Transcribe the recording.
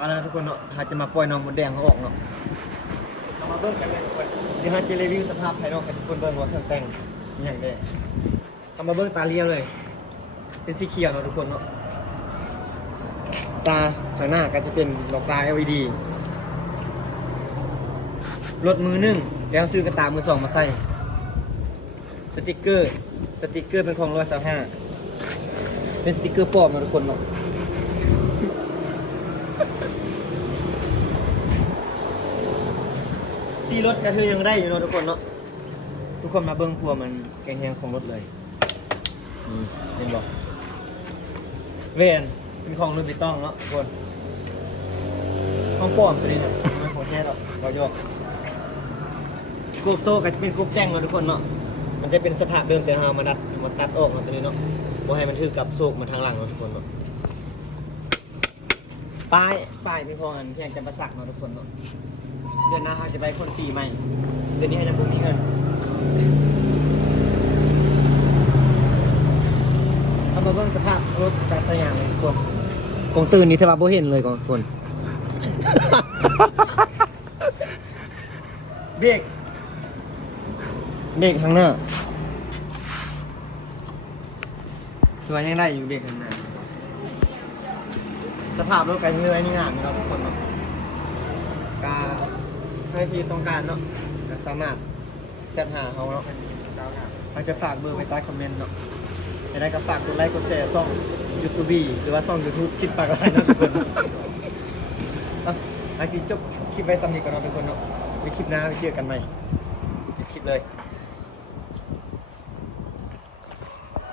เอาละนะทุกคนเนาะเราจะมาปล่อยน้องมดแดงเขาออกเนาะเอามาเบิ่งกันเลยทุกคนเดี๋ยวเราจะรีวิวสภาพภายนอกให้ทุกคนเบิ่งว่าเครื่องแต่งมีอย่างไรเอามาเบิ่งตาเลียวเลย เป็นสีเขียวเนาะทุกคนเนาะ ตาข้างหน้าก็จะเป็นดอกตา LED รถมือหนึ่งแล้วซื้อกระตามือสองมาใส่ สติกเกอร์ สติกเกอร์เป็นของร้อยสามห้าเป็นสติกเกอร์ปลอมนะทุกคนเนาะ สีรถกระเทือยังได้อยู่เนาะทุกคนเนาะทุกคนมาเบิ้งครัวมันแกงเฮียงของรถเลยอืมเห็นบอกเวนเป็นของรุ่นปิต้องเนาะทุกคนของปลอมตัวนี้เนี่ยไม่ของแท้หรอกเราโยกกรุบโซ่ก็จะเป็นกรุบแจ้งเนาะทุกคนเนาะมันจะเป็นสภาพเดิมแต่เรามาดัดมาตัดออกเนาะตัวนี้เนาะบ่ให้มันถือกับโซ่มาทางหลังเนาะทุกคนเนาะ ป้ายป้ายเป็นของอันเพียงจะประสักเนาะทุกคนเนาะเดือนหน้าเราจะไปคนสีใหม่เดือนนี้ให้ยังบ่มีเงินเอามาเบิ่งสภาพรถจักรใช้งานเลยทุกคนกองตื่นนี่ถ้าว่าบ่เห็นเลยกองคน เบรกเบรกข้างหน้าตัวยังได้อยู่เบรกข้างหน้า สภาพรถกันเมื่อยนี่งานเราะทุกคนเนาะกาให้พี่ต้องการเนาะก็สามารถแชทหาเขาเนาะเขาจะฝากเบอร์ไว้ใต้คอมเมนต์เนาะจะได้ก็ฝากกดไลค์กดแชร์ช่องยูทูบีหรือว่าช่องยูทูบคิดปากอะไรเนาะทุกคนเอาหลังจากจบคลิปไว้สำนีก่อนเนาะทุกคนเนาะไว้คลิปหน้าไปเจอกันใหม่คลิปเลย